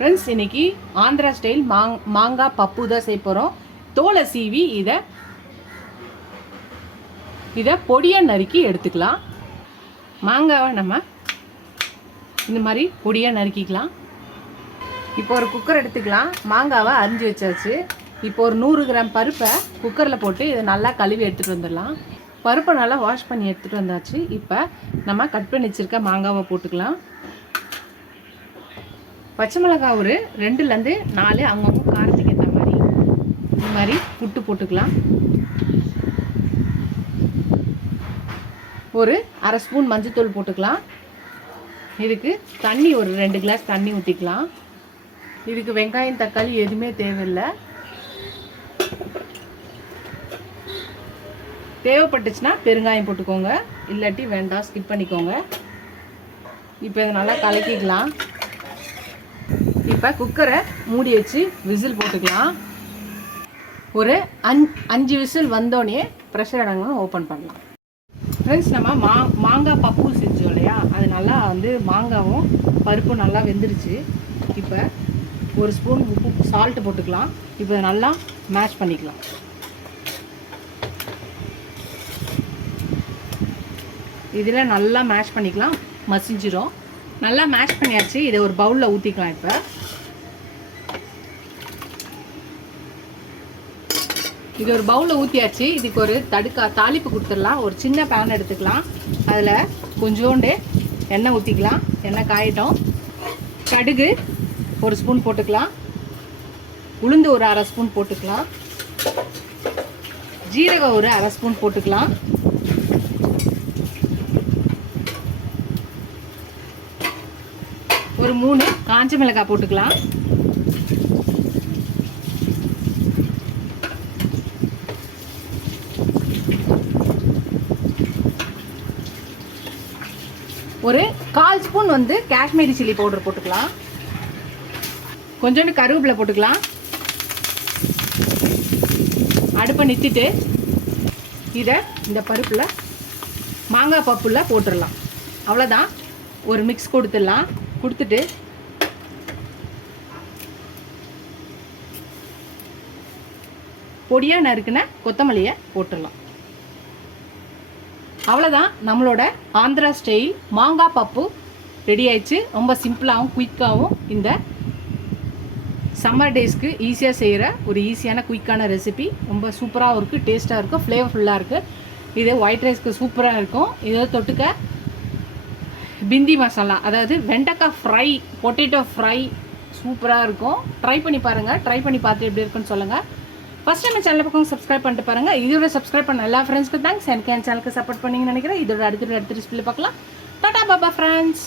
Friends, இன்னைக்கு Andhra style மாங்காய் பப்பு தான் செய்ய போகிறோம். தோலை சீவி இதை பொடியாக நறுக்கி எடுத்துக்கலாம். மாங்காவை நம்ம இந்த மாதிரி பொடியாக நறுக்கிக்கலாம். இப்போ ஒரு குக்கர் எடுத்துக்கலாம். மாங்காவை அரிஞ்சு வச்சாச்சு. இப்போ ஒரு 100 கிராம் பருப்பை குக்கரில் போட்டு இதை நல்லா கழுவி எடுத்துகிட்டு வந்துடலாம். பருப்பை நல்லா வாஷ் பண்ணி எடுத்துகிட்டு வந்தாச்சு. இப்போ நம்ம கட் பண்ணி வச்சுருக்க மாங்காவை போட்டுக்கலாம். பச்சை மிளகாய் ஒரு 2லேருந்து 4 அவங்கவுங்க காரத்துக்கு ஏற்ற மாதிரி இந்த மாதிரி புட்டு போட்டுக்கலாம். ஒரு 1/2 ஸ்பூன் மஞ்சத்தூள் போட்டுக்கலாம். இதுக்கு தண்ணி ஒரு 2 கிளாஸ் தண்ணி ஊற்றிக்கலாம். இதுக்கு வெங்காயம் தக்காளி எதுவுமே தேவையில்லை. தேவைப்பட்டுச்சுன்னா பெருங்காயம் போட்டுக்கோங்க, இல்லாட்டி வேண்டாம், ஸ்கிப் பண்ணிக்கோங்க. இப்போ இதை நல்லா கலக்கிக்கலாம். இப்போ குக்கரை மூடி வச்சு விசில் போட்டுக்கலாம். ஒரு 5 விசில் வந்தோடனே ப்ரெஷர் அடங்கணும் ஓப்பன் பண்ணலாம். ஃப்ரெண்ட்ஸ், நம்ம மாங்காய் பப்பு செஞ்சோம் இல்லையா, அது நல்லா மாங்காவும் பருப்பும் நல்லா வெந்துருச்சு. இப்போ ஒரு ஸ்பூன் உப்பு சால்ட்டு போட்டுக்கலாம். இப்போ நல்லா மேஷ் பண்ணிக்கலாம். இதில் நல்லா மேஷ் பண்ணிக்கலாம், மசிஞ்சிரும். நல்லா மேஷ் பண்ணியாச்சு. இதை ஒரு பவுலில் ஊற்றிக்கலாம். இப்போ இது ஒரு பவுலில் ஊற்றியாச்சு. இதுக்கு ஒரு தாளிப்பு கொடுத்துடலாம். ஒரு சின்ன பேன் எடுத்துக்கலாம். அதில் கொஞ்சோண்டு எண்ணெய் ஊற்றிக்கலாம். எண்ணெய் காயட்டும். கடுகு ஒரு ஸ்பூன் போட்டுக்கலாம். உளுந்து ஒரு 1/2 ஸ்பூன் போட்டுக்கலாம். ஜீரகம் ஒரு 1/2 ஸ்பூன் போட்டுக்கலாம். ஒரு 3 காஞ்ச மிளகாய் போட்டுக்கலாம். ஒரு 1/4 ஸ்பூன் காஷ்மீரி சில்லி பவுடர் போட்டுக்கலாம். கொஞ்சோண்டு கருவேப்பிலை போட்டுக்கலாம். அடுப்பை நிறுத்திட்டு இதை இந்த பருப்பில் மாங்காய் பப்புல போட்டுடலாம். அவ்வளோதான். ஒரு மிக்ஸ் கொடுத்துடலாம். கொடுத்துட்டு பொடியாக நறுக்குன கொத்தமல்லியை போட்டுடலாம். அவ்வளோதான். நம்மளோட ஆந்திரா ஸ்டைல் மாங்காய் பப்பு ரெடி ஆயிடுச்சு. ரொம்ப சிம்பிளாகவும் குயிக்காகவும் இந்த சம்மர் டேஸ்க்கு ஈஸியாக செய்கிற ஒரு ஈஸியான குயிக்கான ரெசிபி. ரொம்ப சூப்பராகவும் இருக்குது, டேஸ்ட்டாக இருக்கும், ஃப்ளேவர்ஃபுல்லாக இருக்குது. இது ஒயிட் ரைஸ்க்கு சூப்பராக இருக்கும். இதை தொட்டுக்க பிந்தி மசாலா, அதாவது வெண்டைக்காய் ஃப்ரை, பொட்டேட்டோ ஃப்ரை சூப்பராக இருக்கும். ட்ரை பண்ணி பாருங்கள். ட்ரை பண்ணி பார்த்து எப்படி இருக்குன்னு சொல்லுங்கள். ஃபஸ்ட் டைம் சேனல் பக்கம் சப்ஸ்கிரைப் பண்ணிட்டு பாருங்கள். இதோட சப்ஸ்கிரைப் பண்ண எல்லா ஃப்ரெண்ட்ஸ்க்கு தேங்க்ஸ். எனக்கு என் சேனலுக்கு சப்போர்ட் பண்ணிங்கன்னு நினைக்கிறேன். இதோட அடுத்த ரெசிபியில் பார்க்கலாம். டாடா பாபா ஃப்ரெண்ட்ஸ்.